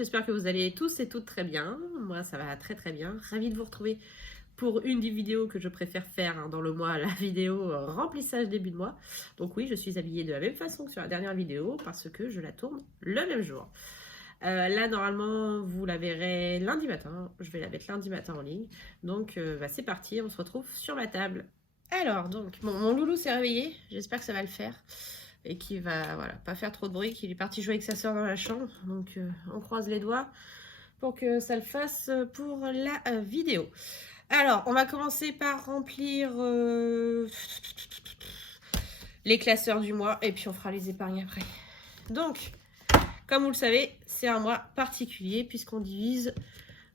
j'espère que vous allez tous et toutes très bien. Moi, ça va très très bien. Ravie de vous retrouver pour une des vidéos que je préfère faire dans le mois, la vidéo remplissage début de mois. Donc oui, je suis habillée de la même façon que sur la dernière vidéo parce que je la tourne le même jour. Là, normalement, vous la verrez lundi matin. Je vais la mettre lundi matin en ligne. Donc, c'est parti, on se retrouve sur ma table. Alors, donc, mon loulou s'est réveillé. J'espère que ça va le faire. Et qu'il va pas faire trop de bruit, qu'il est parti jouer avec sa soeur dans la chambre. Donc, on croise les doigts pour que ça le fasse pour la vidéo. Alors, on va commencer par remplir les classeurs du mois. Et puis, on fera les épargnes après. Donc, comme vous le savez, c'est un mois particulier puisqu'on divise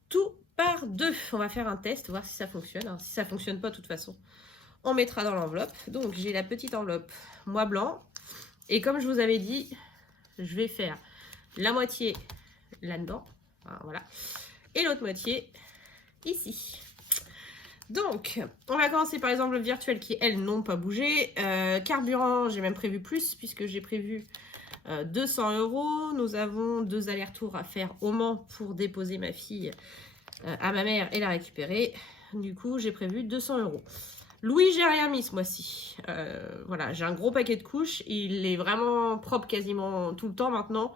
tout par 2. On va faire un test, voir si ça fonctionne. Alors, si ça ne fonctionne pas, de toute façon, on mettra dans l'enveloppe. Donc, j'ai la petite enveloppe mois blanc. Et comme je vous avais dit, je vais faire la moitié là-dedans. Voilà. Et l'autre moitié ici. Donc, on va commencer par les enveloppes virtuelles qui, elles, n'ont pas bougé. Carburant, j'ai même prévu plus puisque j'ai prévu 200 €. Nous avons 2 allers-retours à faire au Mans pour déposer ma fille à ma mère et la récupérer. Du coup, j'ai prévu 200 €. Louis, j'ai rien mis ce mois-ci. Voilà, j'ai un gros paquet de couches. Il est vraiment propre quasiment tout le temps maintenant.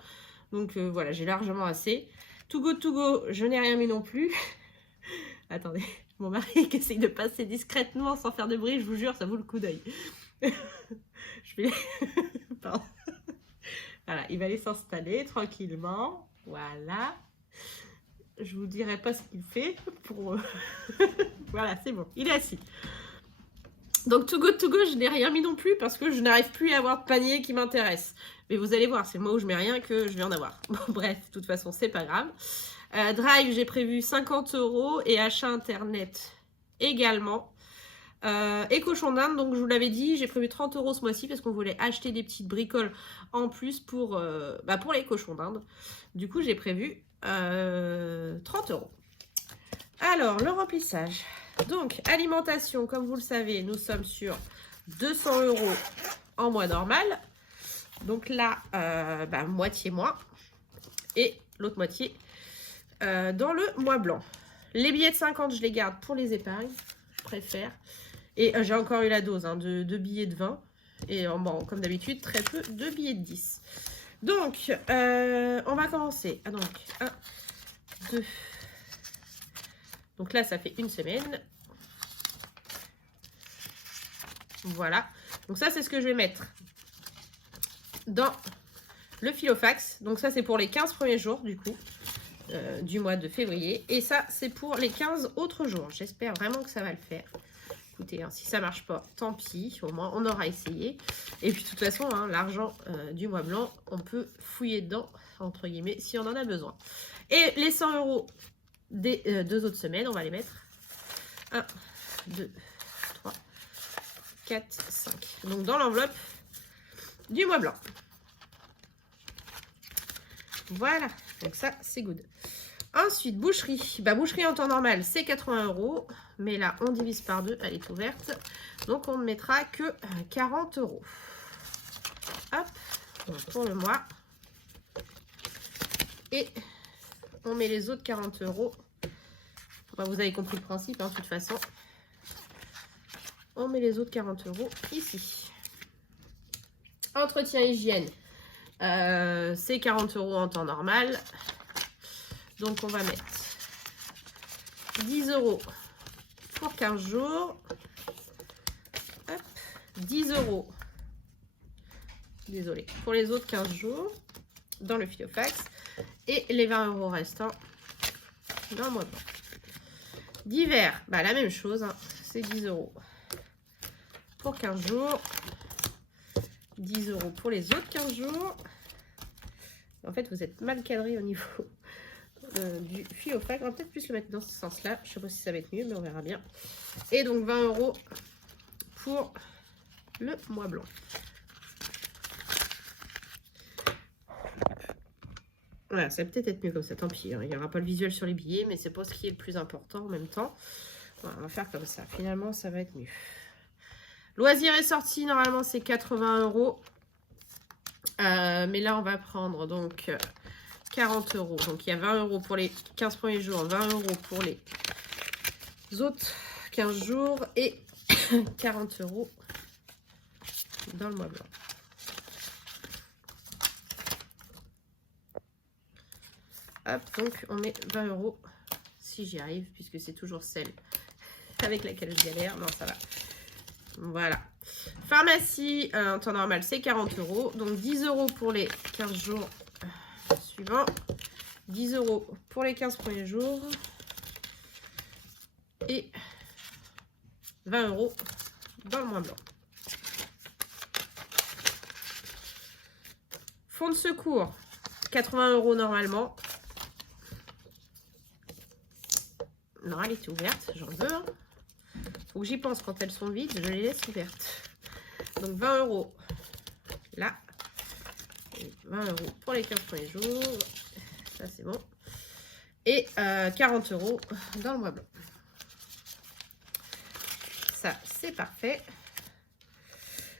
Donc voilà, j'ai largement assez. To go, je n'ai rien mis non plus. Attendez, mon mari qui essaye de passer discrètement sans faire de bruit, je vous jure, ça vaut le coup d'œil. Je vais... Pardon. Voilà, il va aller s'installer tranquillement. Voilà. Je vous dirai pas ce qu'il fait pour... Voilà, c'est bon, il est assis. Donc to go, je n'ai rien mis non plus parce que je n'arrive plus à avoir de panier qui m'intéresse. Mais vous allez voir, c'est le mois où je mets rien que je vais en avoir. Bon, bref, de toute façon, c'est pas grave. Drive, j'ai prévu 50 € et achat internet également. Et cochon d'Inde, donc je vous l'avais dit, j'ai prévu 30 € ce mois-ci parce qu'on voulait acheter des petites bricoles en plus pour les cochons d'Inde. Du coup, j'ai prévu 30 €. Alors, le remplissage. Donc, alimentation, comme vous le savez, nous sommes sur 200 € en mois normal. Donc là, moitié mois. Et l'autre moitié dans le mois blanc. Les billets de 50, je les garde pour les épargnes. Je préfère. Et j'ai encore eu la dose de billets de 20. Et bon, comme d'habitude, très peu de billets de 10. Donc, on va commencer. Donc, 1, 2... Donc là, ça fait une semaine. Voilà. Donc ça, c'est ce que je vais mettre dans le filofax. Donc ça, c'est pour les 15 premiers jours, du coup, du mois de février. Et ça, c'est pour les 15 autres jours. J'espère vraiment que ça va le faire. Écoutez, si ça marche pas, tant pis. Au moins, on aura essayé. Et puis, de toute façon, l'argent du mois blanc, on peut fouiller dedans, entre guillemets, si on en a besoin. Et les 100 € des 2 autres semaines, on va les mettre 1, 2, 3, 4, 5. Donc dans l'enveloppe du mois blanc. Voilà, donc ça c'est good. Ensuite, boucherie. Boucherie en temps normal, c'est 80 €. Mais là, on divise par 2, elle est ouverte. Donc on ne mettra que 40 €. Hop, donc pour le mois. Et on met les autres 40 €. Vous avez compris le principe, de toute façon. On met les autres 40 € ici. Entretien hygiène, c'est 40 € en temps normal. Donc, on va mettre 10 € pour 15 jours. Hop, 10 €. Désolée. Pour les autres 15 jours, dans le filofax. Et les 20 € restants dans le mois blanc. D'hiver, la même chose, c'est 10 € pour 15 jours. 10 € pour les autres 15 jours. En fait, vous êtes mal cadré au niveau du filofax. On va peut-être plus le mettre dans ce sens-là. Je ne sais pas si ça va être mieux, mais on verra bien. Et donc 20 € pour le mois blanc. Voilà, ça va peut-être être mieux comme ça, tant pis. Il n'y aura pas le visuel sur les billets, mais c'est pas ce qui est le plus important en même temps. Voilà, on va faire comme ça. Finalement, ça va être mieux. Loisirs et sorties, normalement, c'est 80 €. Mais là, on va prendre donc 40 euros. Donc il y a 20 euros pour les 15 premiers jours, 20 euros pour les autres 15 jours et 40 euros dans le mois blanc. Hop, donc on met 20 euros si j'y arrive, puisque c'est toujours celle avec laquelle je galère. Non, ça va. Voilà. Pharmacie, en temps normal, c'est 40 euros. Donc 10 euros pour les 15 jours suivants. 10 euros pour les 15 premiers jours. Et 20 euros dans le mois blanc. Fonds de secours, 80 euros normalement. Non, elle était ouverte, j'en veux. Hein. Faut que j'y pense quand elles sont vides, je les laisse ouvertes. Donc 20 euros là. Et 20 euros pour les 15 premiers jours. Ça, c'est bon. Et 40 euros dans le mois blanc. Ça, c'est parfait.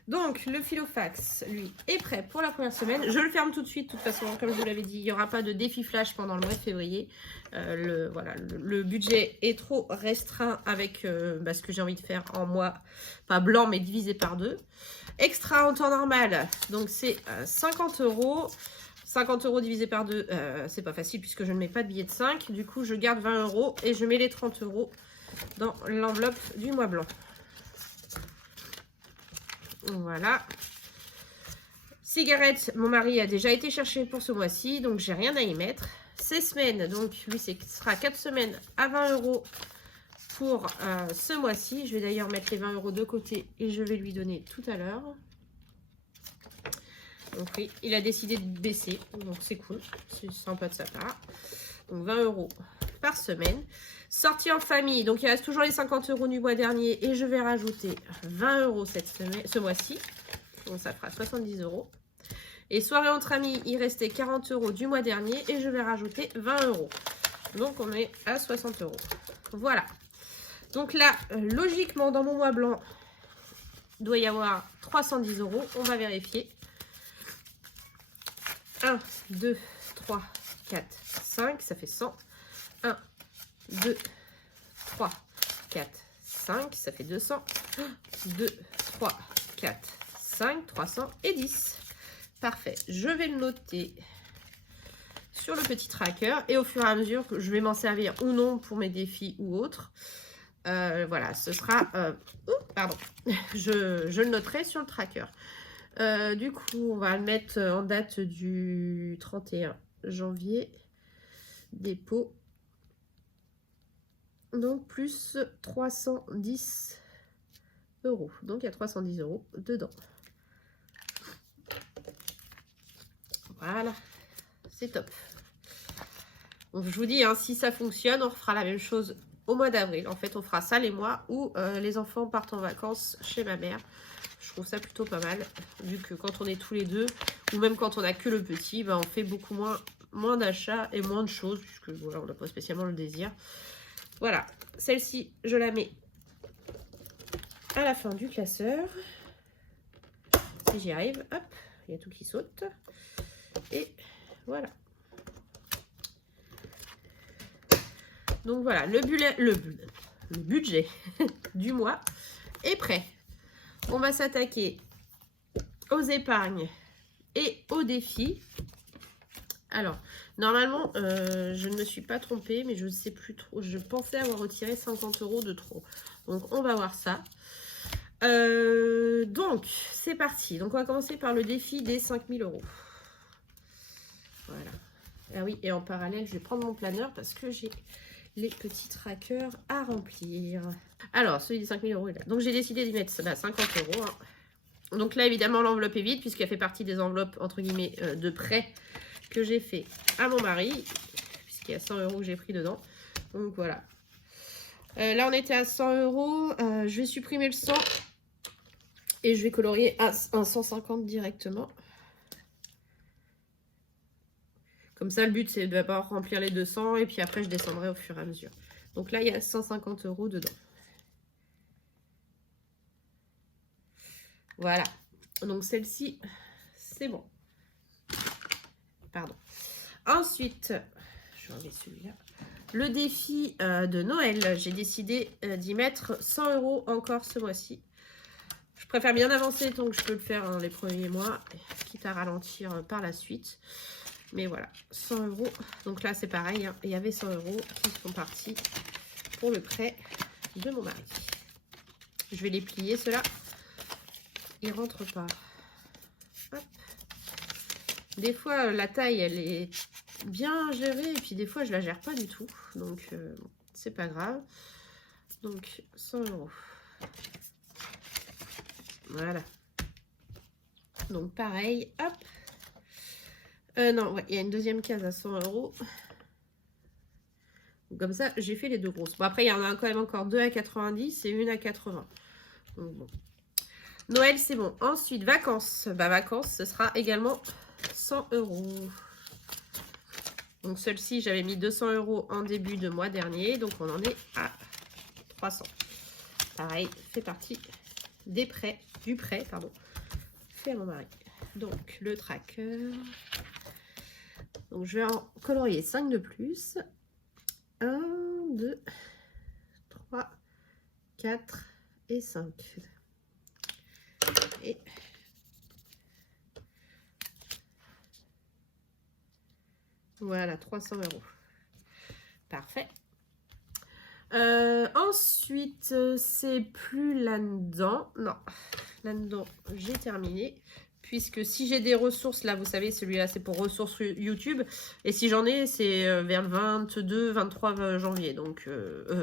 Donc, le Filofax, lui, est prêt pour la première semaine. Je le ferme tout de suite, de toute façon, comme je vous l'avais dit, il n'y aura pas de défi flash pendant le mois de février. Voilà, le budget est trop restreint avec ce que j'ai envie de faire en mois, pas blanc, mais divisé par 2. Extra en temps normal, donc c'est 50 euros. 50 euros divisé par 2, c'est pas facile puisque je ne mets pas de billet de 5. Du coup, je garde 20 euros et je mets les 30 euros dans l'enveloppe du mois blanc. Voilà. Cigarettes, mon mari a déjà été chercher pour ce mois-ci, donc j'ai rien à y mettre. Ces semaines, donc lui, ce sera 4 semaines à 20 euros pour ce mois-ci. Je vais d'ailleurs mettre les 20 euros de côté et je vais lui donner tout à l'heure. Donc oui, il a décidé de baisser, donc c'est cool, c'est sympa de sa part. Donc 20 euros par semaine. Sortie en famille, donc il reste toujours les 50 euros du mois dernier et je vais rajouter 20 euros ce mois-ci. Donc ça fera 70 euros. Et soirée entre amis, il restait 40 euros du mois dernier et je vais rajouter 20 euros. Donc on est à 60 euros. Voilà. Donc là, logiquement, dans mon mois blanc, il doit y avoir 310 euros. On va vérifier. 1, 2, 3, 4, 5, ça fait 100. 1, 2, 3, 4, 5, ça fait 200. 2, 3, 4, 5, 300 et 10. Parfait, je vais le noter sur le petit tracker et au fur et à mesure que je vais m'en servir ou non pour mes défis ou autres. Voilà, ce sera... pardon, je le noterai sur le tracker. Du coup, on va le mettre en date du 31 janvier. Dépôt. Donc, plus 310 euros. Donc, il y a 310 euros dedans. Voilà. C'est top. Donc, je vous dis, hein, si ça fonctionne, on refera la même chose au mois d'avril. En fait, on fera ça les mois où les enfants partent en vacances chez ma mère. Je trouve ça plutôt pas mal, vu que quand on est tous les deux, ou même quand on a que le petit, on fait beaucoup moins d'achats et moins de choses, puisque voilà, on n'a pas spécialement le désir. Voilà, celle-ci, je la mets à la fin du classeur. Si j'y arrive, hop, il y a tout qui saute. Et voilà. Donc voilà, le budget du mois est prêt. On va s'attaquer aux épargnes et aux défis. Alors, normalement, je ne me suis pas trompée, mais je ne sais plus trop. Je pensais avoir retiré 50 euros de trop. Donc, on va voir ça. Donc, c'est parti. Donc, on va commencer par le défi des 5000 euros. Voilà. Ah oui, et en parallèle, je vais prendre mon planeur parce que j'ai les petits trackers à remplir. Alors, celui des 5000 euros est là. Donc, j'ai décidé d'y mettre 50 euros. Hein. Donc là, évidemment, l'enveloppe est vide puisqu'elle fait partie des enveloppes, entre guillemets, de prêt que j'ai fait à mon mari. Puisqu'il y a 100 euros que j'ai pris dedans. Donc, voilà. Là, on était à 100 euros. Je vais supprimer le 100 et je vais colorier à un 150 directement. Comme ça, le but, c'est de d'abord remplir les 200 et puis après, je descendrai au fur et à mesure. Donc là, il y a 150 euros dedans. Voilà. Donc celle-ci, c'est bon. Pardon. Ensuite, je vais enlever celui-là. Le défi de Noël, j'ai décidé d'y mettre 100 € encore ce mois-ci. Je préfère bien avancer tant que je peux le faire les premiers mois, quitte à ralentir par la suite. Mais voilà, 100 €. Donc là, c'est pareil, hein, il y avait 100 € qui sont partis pour le prêt de mon mari. Je vais les plier, ceux-là. Ils ne rentrent pas. Hop. Des fois, la taille, elle est bien gérée. Et puis des fois, je la gère pas du tout. Donc, c'est pas grave. Donc, 100 €. Voilà. Donc, pareil. Hop. Non, ouais, il y a une deuxième case à 100 €. Comme ça, j'ai fait les deux grosses. Bon, après, il y en a quand même encore deux à 90 et une à 80. Donc, bon. Noël, c'est bon. Ensuite, vacances. Bah, vacances, ce sera également 100 €. Donc, celle-ci, j'avais mis 200 € en début de mois dernier. Donc, on en est à 300. Pareil, fait partie des prêts, du prêt, pardon, fait à mon mari. Donc, le tracker. Donc, je vais en colorier 5 de plus. 1, 2, 3, 4 et 5. Et voilà, 300 €. Parfait. Ensuite, c'est plus là-dedans. Non, là-dedans, j'ai terminé. Puisque si j'ai des ressources, là, vous savez, celui-là, c'est pour ressources YouTube. Et si j'en ai, c'est vers le 22, 23 janvier, donc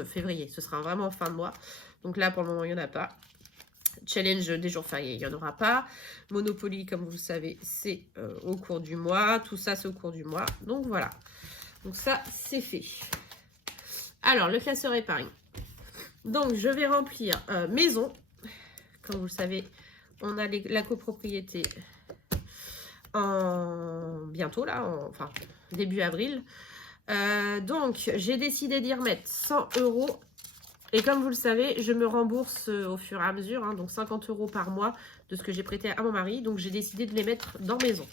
février. Ce sera vraiment fin de mois. Donc là, pour le moment, il n'y en a pas. Challenge des jours fériés, il n'y en aura pas. Monopoly, comme vous le savez, c'est au cours du mois. Tout ça, c'est au cours du mois. Donc voilà. Donc ça, c'est fait. Alors, le classeur épargne. Donc, je vais remplir maison. Comme vous le savez, on a la copropriété bientôt, là, enfin, début avril. Donc, j'ai décidé d'y remettre 100 €. Et comme vous le savez, je me rembourse au fur et à mesure, hein, donc 50 € par mois de ce que j'ai prêté à mon mari. Donc, j'ai décidé de les mettre dans maison.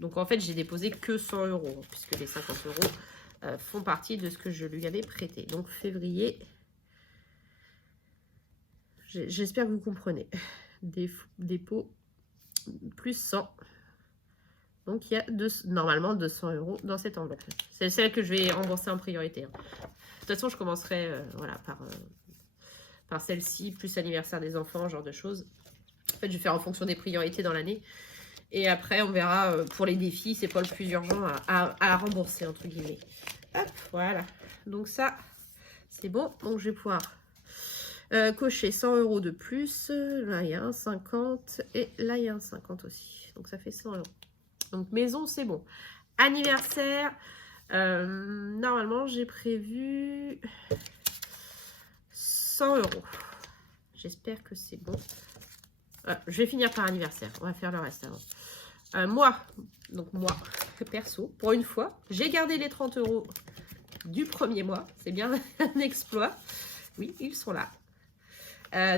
Donc, en fait, j'ai déposé que 100 €, puisque les 50 € font partie de ce que je lui avais prêté. Donc, février, j'espère que vous comprenez. Dépôt plus 100. Donc, il y a normalement 200 € dans cette enveloppe. C'est celle que je vais rembourser en priorité. Hein. De toute façon, je commencerai voilà, par celle-ci, plus anniversaire des enfants, genre de choses. En fait, je vais faire en fonction des priorités dans l'année. Et après, on verra pour les défis, c'est pas le plus urgent à rembourser, entre guillemets. Hop, voilà. Donc ça, c'est bon. Donc, je vais pouvoir cocher 100 € de plus. Là, il y a un 50. Et là, il y a un 50 aussi. Donc, ça fait 100 €. Donc, maison, c'est bon. Anniversaire, normalement, j'ai prévu 100 €. J'espère que c'est bon. Je vais finir par anniversaire. On va faire le reste avant. Moi, perso, pour une fois, j'ai gardé les 30 € du premier mois. C'est bien un exploit. Oui, ils sont là.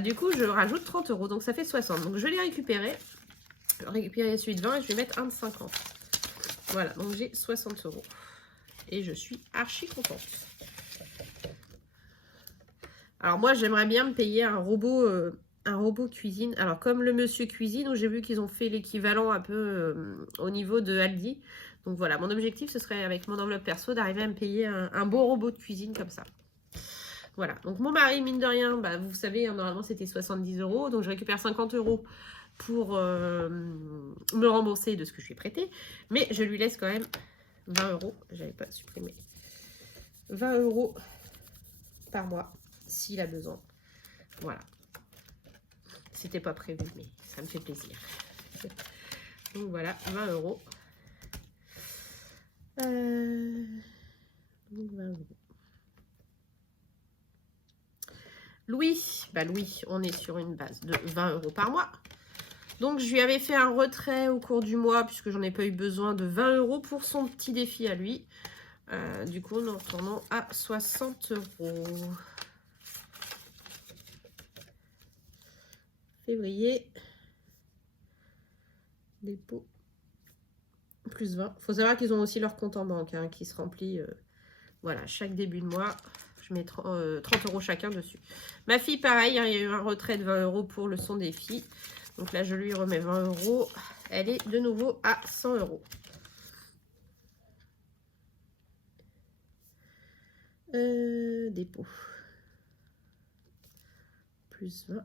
Du coup, je rajoute 30 €. Donc, ça fait 60. Donc, je vais les récupérer. Je vais récupérer celui de 20 et je vais mettre un de 50. Voilà, donc j'ai 60 €. Et je suis archi contente. Alors moi, j'aimerais bien me payer un robot cuisine. Alors comme le Monsieur Cuisine, où j'ai vu qu'ils ont fait l'équivalent un peu au niveau de Aldi. Donc voilà, mon objectif, ce serait avec mon enveloppe perso d'arriver à me payer un beau robot de cuisine comme ça. Voilà, donc mon mari, mine de rien, bah, vous savez, normalement c'était 70 €. Donc je récupère 50 € pour me rembourser de ce que je lui ai prêté. Mais je lui laisse quand même 20 €. J'avais pas supprimé. 20 € par mois, s'il a besoin. Voilà. C'était pas prévu, mais ça me fait plaisir. Donc voilà, 20 €. Donc 20 €. Louis, bah Louis, on est sur une base de 20 € par mois. Donc, je lui avais fait un retrait au cours du mois, puisque j'en ai pas eu besoin, de 20 € pour son petit défi à lui. Du coup, nous retournons à 60 €. Février. Dépôt. plus 20. Il faut savoir qu'ils ont aussi leur compte en banque hein, qui se remplit voilà, chaque début de mois. Je mets 30 € chacun dessus. Ma fille, pareil, hein, il y a eu un retrait de 20 € pour le son des filles. Donc là, je lui remets 20 €. Elle est de nouveau à 100 €. Dépôt. Plus 20.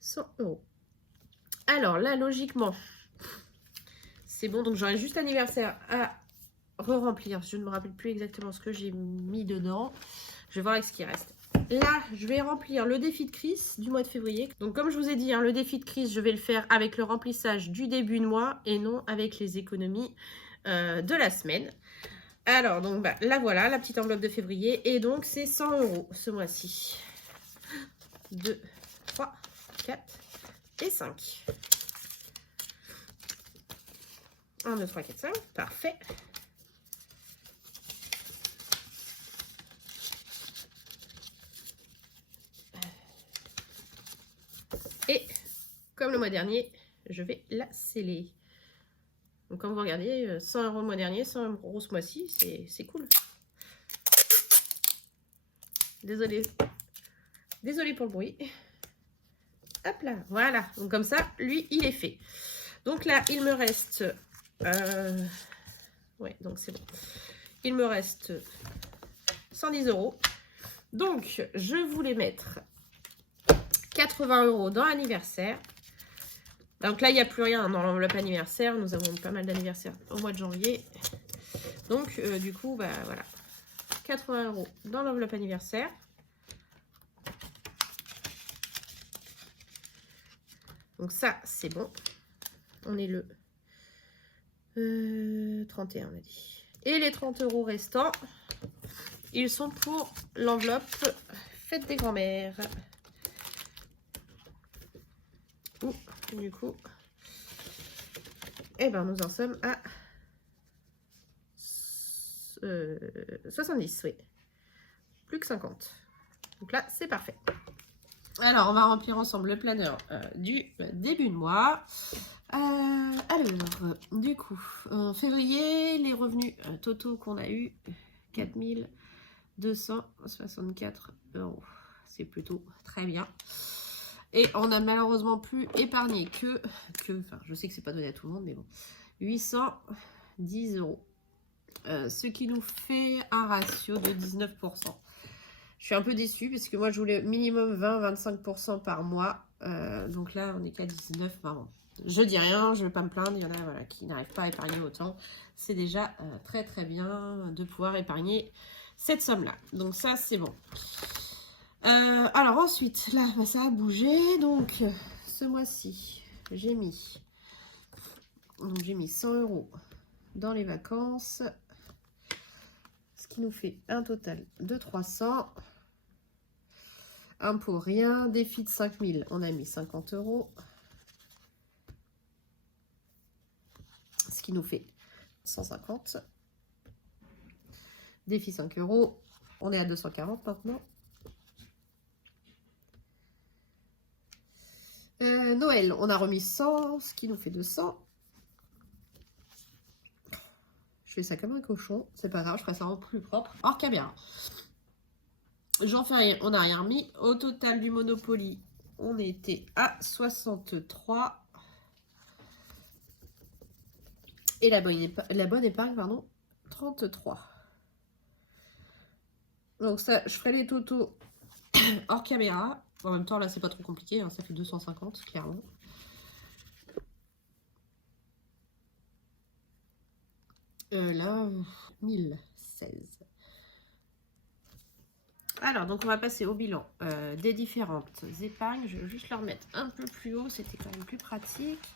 100 €. Alors là, logiquement, c'est bon. Donc j'aurai juste anniversaire à re-remplir. Je ne me rappelle plus exactement ce que j'ai mis dedans. Je vais voir avec ce qui reste. Là, je vais remplir le défi de Chris du mois de février. Donc comme je vous ai dit, hein, le défi de Chris, je vais le faire avec le remplissage du début de mois et non avec les économies de la semaine. Alors, donc bah, là voilà, la petite enveloppe de février. Et donc c'est 100 € ce mois-ci. 2, 3, 4 et 5. 1, 2, 3, 4, 5. Parfait. Et comme le mois dernier, je vais la sceller. Donc comme vous regardez, 100 € le mois dernier, 100 € ce mois-ci, c'est cool. Désolée pour le bruit. Hop là, voilà. Donc comme ça, lui, il est fait. Donc là, il me reste... ouais, donc c'est bon. Il me reste 110 €. Donc, je voulais mettre 80 € dans l'anniversaire. Donc là, il n'y a plus rien dans l'enveloppe anniversaire. Nous avons pas mal d'anniversaires au mois de janvier. Donc, du coup, bah voilà. 80 € dans l'enveloppe anniversaire. Donc ça, c'est bon. On est le 31, on a dit. Et les 30 € restants, ils sont pour l'enveloppe fête des grands-mères. Du coup, eh ben, nous en sommes à 70, oui. Plus que 50. Donc là, c'est parfait. Alors, on va remplir ensemble le planeur du début de mois. Alors, du coup, en février, les revenus totaux qu'on a eu, 4 264 €. C'est plutôt très bien. Et on a malheureusement pu épargner enfin, je sais que c'est pas donné à tout le monde, mais bon, 810 €. Ce qui nous fait un ratio de 19%. Je suis un peu déçue parce que moi, je voulais minimum 20-25% par mois. Donc là, on n'est qu'à 19. Enfin, bon, je dis rien, je ne vais pas me plaindre. Il y en a voilà, qui n'arrivent pas à épargner autant. C'est déjà très très bien de pouvoir épargner cette somme-là. Donc ça, c'est bon. Alors ensuite, là, bah, ça a bougé. Donc, ce mois-ci, j'ai mis 100 € dans les vacances. Ce qui nous fait un total de 300. Un pour rien. Défi de 5000, on a mis 50 €. Ce qui nous fait 150. Défi 5 €. On est à 240 maintenant. Noël, on a remis 100, ce qui nous fait 200. Je fais ça comme un cochon, c'est pas grave, je ferai ça en plus propre. Hors caméra. J'en fais rien, on n'a rien remis. Au total du Monopoly, on était à 63. Et la bonne épargne, pardon, 33. Donc ça, je ferai les totaux hors caméra. En même temps, là, c'est pas trop compliqué, hein, ça fait 250, clairement. Là, 1016. Alors, donc on va passer au bilan des différentes épargnes. Je vais juste leur mettre un peu plus haut, c'était quand même plus pratique.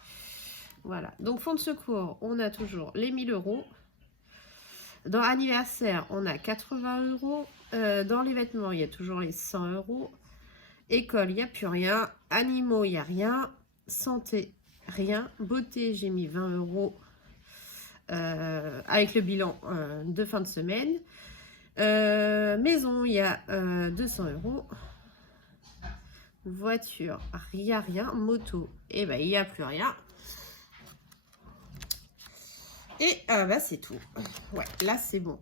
Voilà, donc fonds de secours, on a toujours les 1000 €. Dans anniversaire, on a 80 €. Dans les vêtements, il y a toujours les 100 €. École, il n'y a plus rien. Animaux, il n'y a rien. Santé, rien. Beauté, j'ai mis 20 € avec le bilan de fin de semaine. Maison, il y a 200 €. Voiture, il n'y a rien. Moto, eh ben, il n'y a plus rien. Et bah, c'est tout. Ouais, là, c'est bon.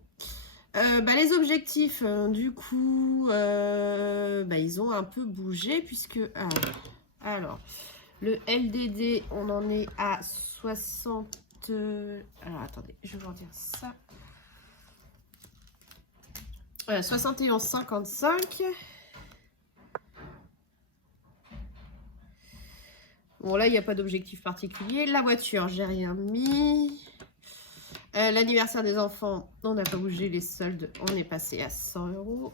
Bah, les objectifs, du coup, bah, ils ont un peu bougé puisque... alors, le LDD, on en est à 60... alors, attendez, je vais vous dire ça. 71,55. Bon, là, il n'y a pas d'objectif particulier. La voiture, j'ai rien mis. L'anniversaire des enfants, on n'a pas bougé. Les soldes, on est passé à 100 €.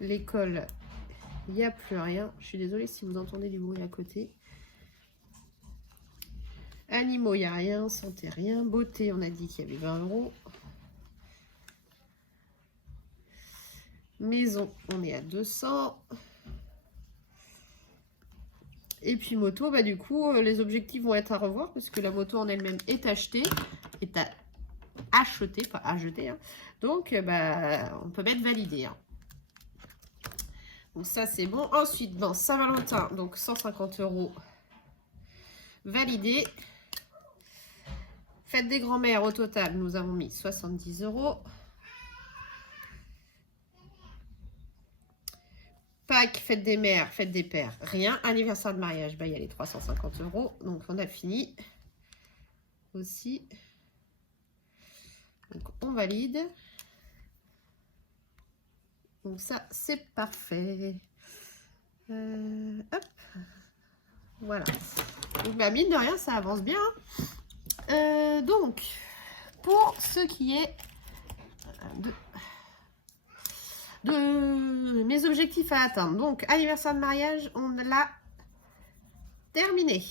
L'école, il n'y a plus rien. Je suis désolée si vous entendez du bruit à côté. Animaux, il n'y a rien. Santé, rien. Beauté, on a dit qu'il y avait 20 €. Maison, on est à 200. Et puis moto, bah du coup, les objectifs vont être à revoir parce que la moto en elle-même est achetée, est à acheter, pas à jeter. Hein. Donc, bah, on peut mettre validé. Hein. Donc ça, c'est bon. Ensuite, bon, Saint-Valentin, donc 150 € validé. Fête des grands-mères, au total, nous avons mis 70 €. Pâques, fête des mères, fête des pères, rien. Anniversaire de mariage, bah, il y a les 350 €. Donc, on a fini. Aussi. Donc, on valide. Donc, ça, c'est parfait. Hop. Voilà. Donc, bah, mine de rien, ça avance bien. Donc, pour ce qui est de mes objectifs à atteindre. Donc, anniversaire de mariage, on l'a terminé.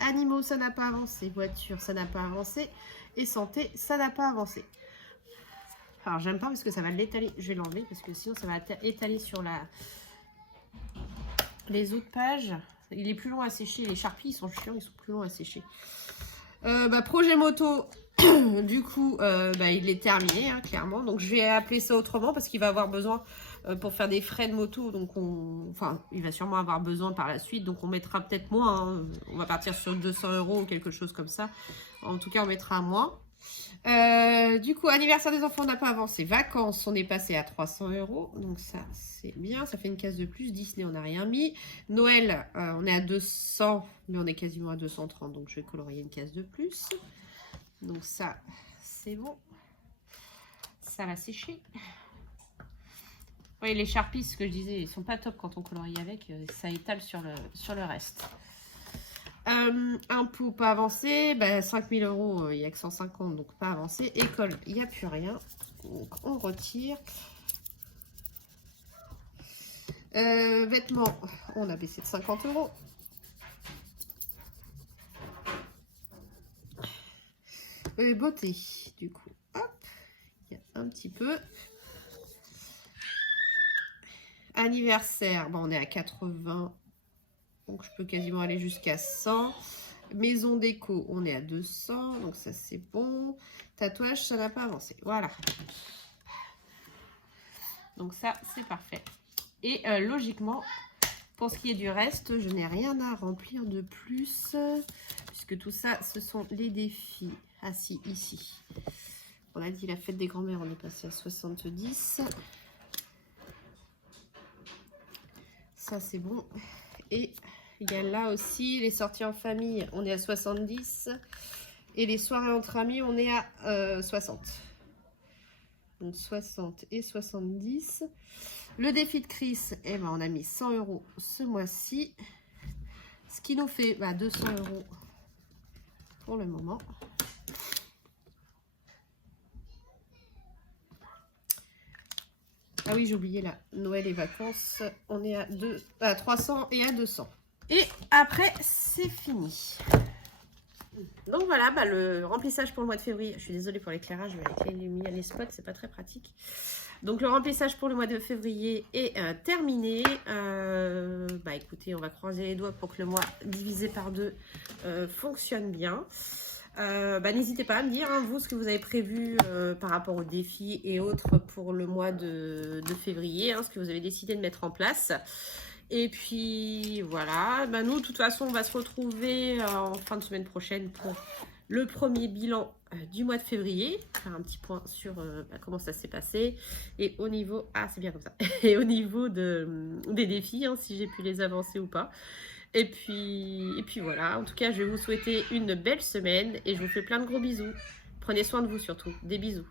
Animaux, ça n'a pas avancé. Voiture, ça n'a pas avancé. Et santé, ça n'a pas avancé. Alors, j'aime pas parce que ça va l'étaler. Je vais l'enlever parce que sinon, ça va étaler sur les autres pages. Il est plus long à sécher. Les Sharpies, ils sont chiants. Ils sont plus longs à sécher. Bah, projet moto, du coup, bah, il est terminé, hein, clairement. Donc, je vais appeler ça autrement parce qu'il va avoir besoin pour faire des frais de moto. Donc, enfin, il va sûrement avoir besoin par la suite. Donc, on mettra peut-être moins. Hein. On va partir sur 200 € ou quelque chose comme ça. En tout cas, on mettra moins. Du coup, anniversaire des enfants, on n'a pas avancé. Vacances, on est passé à 300 €. Donc ça, c'est bien. Ça fait une case de plus. Disney, on n'a rien mis. Noël, on est à 200, mais on est quasiment à 230. Donc, je vais colorier une case de plus. Donc ça, c'est bon. Ça va sécher. Oui, les Sharpies, ce que je disais, ils sont pas top quand on colorie avec. Ça étale sur le reste. Impôt pas avancé, bah, 5000 €, il n'y a que 150, donc pas avancé. École, il n'y a plus rien, donc on retire. Vêtements, on a baissé de 50 €. Beauté, du coup, hop, il y a un petit peu. Anniversaire, bon, on est à 80. Donc, je peux quasiment aller jusqu'à 100. Maison déco, on est à 200. Donc, ça, c'est bon. Tatouage, ça n'a pas avancé. Voilà. Donc, ça, c'est parfait. Et logiquement, pour ce qui est du reste, je n'ai rien à remplir de plus. Puisque tout ça, ce sont les défis. Ah, si, ici. On a dit la fête des grands-mères, on est passé à 70. Ça, c'est bon. Et il y a là aussi les sorties en famille, on est à 70. Et les soirées entre amis, on est à 60. Donc 60 et 70. Le défi de Chris, eh ben, on a mis 100 € ce mois-ci. Ce qui nous fait 200 € pour le moment. Ah oui, j'ai oublié là, Noël et vacances, on est à 300 et à 200. Et après, c'est fini. Donc voilà, le remplissage pour le mois de février. Je suis désolée pour l'éclairage, mais avec les lumières, les spots, c'est pas très pratique. Donc le remplissage pour le mois de février est terminé. Écoutez, on va croiser les doigts pour que le mois divisé par 2 fonctionne bien. N'hésitez pas à me dire, hein, vous, ce que vous avez prévu par rapport aux défis et autres pour le mois de février, hein, ce que vous avez décidé de mettre en place. Et puis, voilà, nous, de toute façon, on va se retrouver en fin de semaine prochaine pour le premier bilan du mois de février, faire un petit point sur comment ça s'est passé, et au niveau, c'est bien comme ça, et au niveau des défis, hein, si j'ai pu les avancer ou pas. Et puis voilà, en tout cas, je vais vous souhaiter une belle semaine, et je vous fais plein de gros bisous. Prenez soin de vous surtout, des bisous.